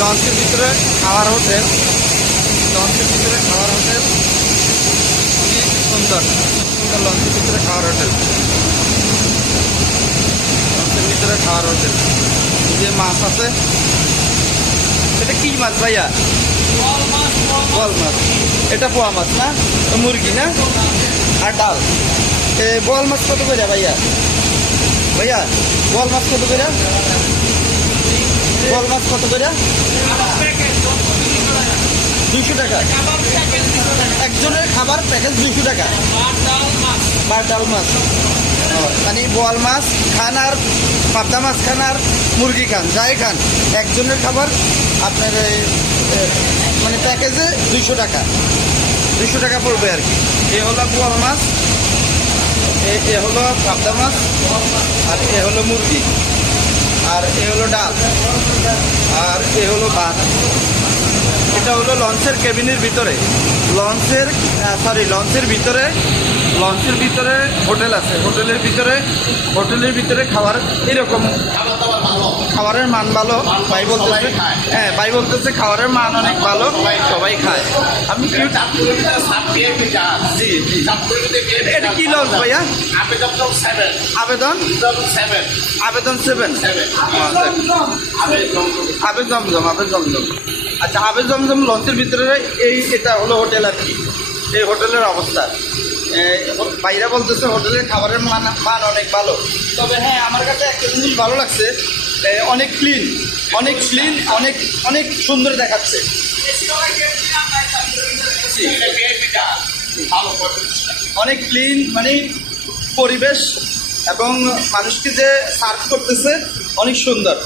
লঞ্চের ভিতরে খাওয়ার হোটেল। লঞ্চের ভিতরে খাওয়ার হোটেল। খুবই সুন্দর। সুন্দর লঞ্চের ভিতরে খাওয়ার হোটেল। লঞ্চের ভিতরে খাওয়ার হোটেল। যে মাছ আছে। এটা কি মাছ ভাইয়া? বল মাছ। এটা পোয়া মাছ না? মুরগি না? আর ডাল। এ, বল মাছ কত করে ভাইয়া? ভাইয়া, বল মাছ কত করে? বল মাছ কত করে? দুইশো টাকা। একজনের খাবার প্যাকেজ দুইশো টাকা। বার ডাল মাছ। মানে বোয়াল মাছ খান আর পাবদা মাছ খান আর মুরগি খান, যাই খান। একজনের খাবার আপনার মানে প্যাকেজে দুইশো টাকা। দুইশো টাকা পড়বে আর কি। এ হলো বোয়াল মাছ এ হলো পাবদা মাছ, আর এ হলো মুরগি। আর এ হলো ডাল। আর এ হলো ভাত। এটা হলো লঞ্চের কেবিনের ভিতরে। লঞ্চের সরি লঞ্চের ভিতরে লঞ্চের ভিতরে হোটেল আছে। হোটেলের ভিতরে হোটেলের ভিতরে খাবার এরকম খাবারের মান ভালো। ভাই বলতেছে হ্যাঁ ভাই বলতেছে খাবারের মান অনেক ভালো, সবাই খায়। আমি এটা কি লঞ্চ ভাইয়া? আবেদন? আবেদন সেভেন। আবে জমজম আবে জমজম। আচ্ছা আবে জমজম লঞ্চের ভিতরে এই এটা হলো হোটেল আর কি। এই হোটেলের অবস্থা। বাইরা বলতেছে হোটেলের খাবারের মান মান অনেক ভালো। তবে হ্যাঁ আমার কাছে একটা জিনিস ভালো লাগছে। অনেক ক্লিন অনেক ক্লিন অনেক অনেক সুন্দর দেখাচ্ছে। অনেক ক্লিন মানে পরিবেশ এবং মানুষকে যে সার্ভ করতেছে, অনেক সুন্দর।